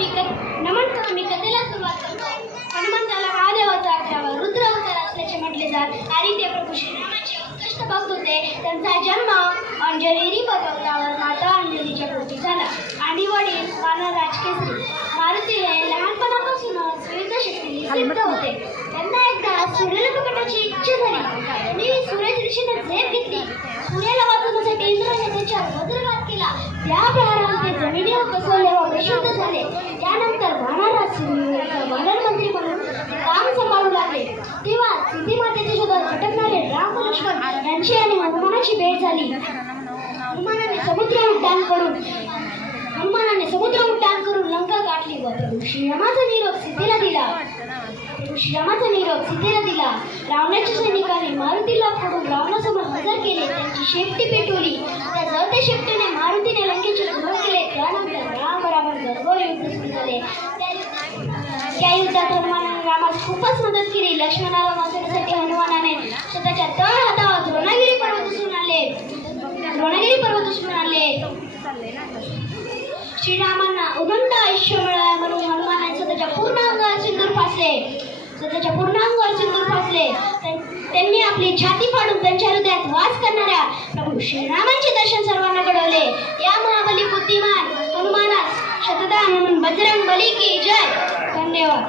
मी कथेला सुरुवात करतो. हनुमंताला महादेवाचा 11वा रुद्र अवतार असल्याचे म्हटले जात आणि ते प्रभू श्रीरामाचे उत्कृष्ट भक्त होते. त्यांचा जन्म अंजनेरी पर्वतावर माता अंजनीच्या पोटी झाला आणि वडील वानर राजकेसरी. मारुती हे लहानपणापासूनच विविध शक्तीने सिद्ध होते. त्यांना एकदा सूर्याला पकडण्याची इच्छा झाली. त्यांनी सूर्याच्या दिशेने झेप घेतली. सूर्याला वाचवण्यासाठी इंद्राने त्याच्यावर वज्रघात केला. त्या प्रहारात ते जमिनीवर कोसळले व बेशुद्ध झाले. त्यानंतर वानरराज वानर मंत्री म्हणून काम सांभाळू लागले. तेव्हा सीतेमातेच्या शोधात भटकणारे राम व लक्ष्मण यांची आणि हनुमानाची भेट झाली. हनुमानाने समुद्र उड्डाण करून लंका गाठली व प्रभू श्रीरामाचा निरोप सीतेला दिला. रावणाच्या सैनिकांनी मारुतीला पकडून रावणासमोर हजर केले. त्यांची शेपटी पेटवली. त्या जळत्या शेपटीने मारुतीने लंकेचे दहन केले. त्यानंतर राम बरोबर गदगद युद्ध सुरू झाले. त्या युद्धात हनुमानाने रामास खूपच मदत केली. लक्ष्मणाला वाचवण्यासाठी हनुमानाने स्वतःच्या तळ हातावर द्रोणागिरी पर्वत उचलून आणले. श्रीरामांना उदंड आयुष्य मिळावे म्हणून हनुमानाने स्वतःच्या पूर्ण अंगावर सिंदूर फासले. त्यांनी आपली छाती फाडून त्यांच्या हृदयात वास करणाऱ्या प्रभू श्रीरामांचे दर्शन सर्वांना घडवले. या महाबली बुद्धिमान हनुमानास शतदा म्हणून बजरंग बली की जय. धन्यवाद.